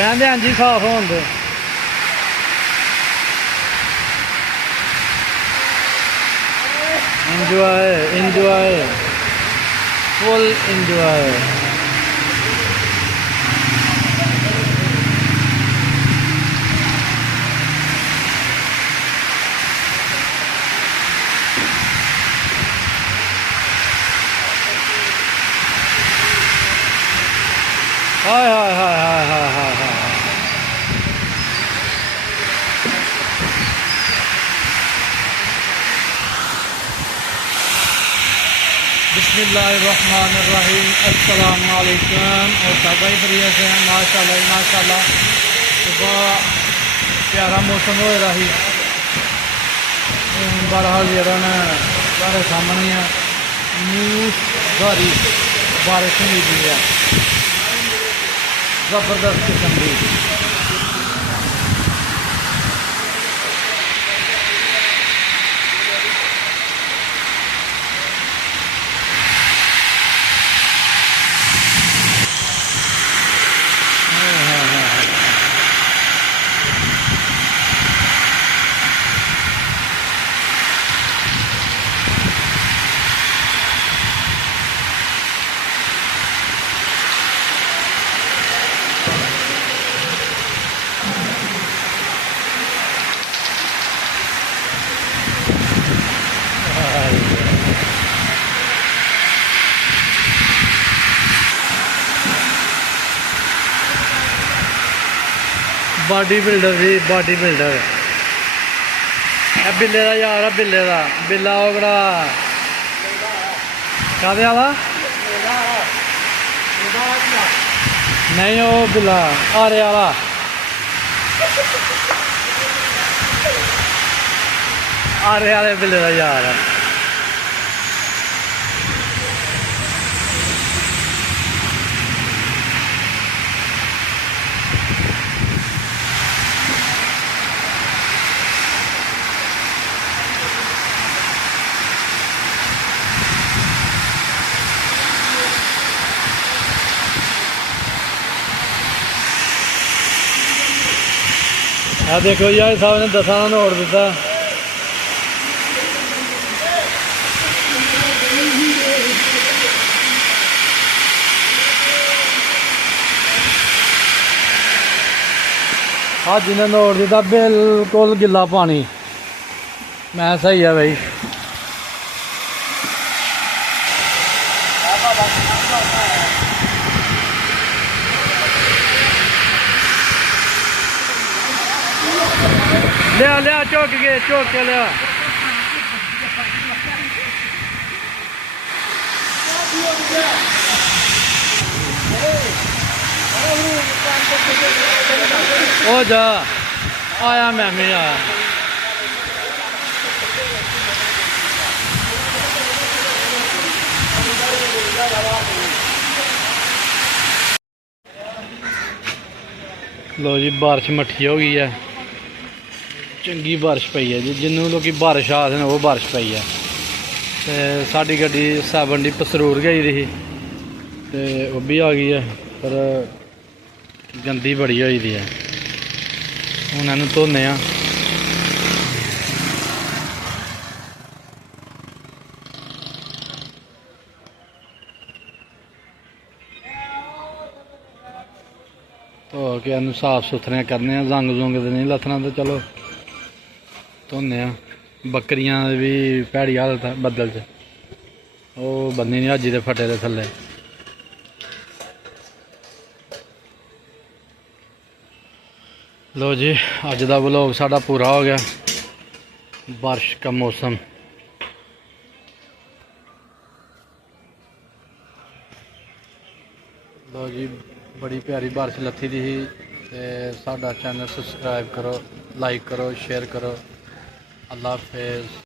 रहने हाँ जी साफ होने दो इंजॉय फुल इंजॉय हाय हाय हाय हाय हाय हाय हाय बिस्मिल्लाहिर्रहमानिर्रहीम अस्सलाम वालेकुम। और सभी बढ़िया से हैं माशाल्लाह माशाल्लाह। सुबह प्यारा मौसम हो रहा है। बहरहाल जरा ना सारे सामने है मूसलाधारी बारिश हुई हुई है ज़बरदस्त किस्म की। बॉडी बिल्डर जी बॉडी बिल्डर बिल्ले का यार है बिल्ले का बिल्ला ओकड़ा कादे वाला नहीं वो बिल्ला आरे वाला आरे वाले बिल्ले का यार है। देखो यार साहब ने 10 का नोट दिता। आज जिन्हें नोट दिता बिल्कुल गिला पानी। मैं सही है भाई लिया लिया चौक के लिया हो जा आया मैं भी आया। लो जी बारिश मट्ठी हो गई है चंगी बारिश पई है जी जिन्हों लोग बारिश आखदे ने वो बारिश पई है। तो साड़ी गड्डी 7 पसरूर गई थी तो वह भी आ गई है पर गंदी बड़ी हुई दी है। हूँ इन्हू धोने आ धो के इन्हू साफ सुथरे करने जंग जुंग तो नहीं लथना तो चलो धोने आ। बकरियां भी भैड़ी हालत है बदल च वो बन्नी नहीं हाजी के फटे के थले। लो जी अज का व्लॉग साड़ा पूरा हो गया। बारिश का मौसम लो जी बड़ी प्यारी बारिश लथी दी ही। साड़ा चैनल सबसक्राइब करो लाइक करो शेयर करो। अल्लाह हाफिज़।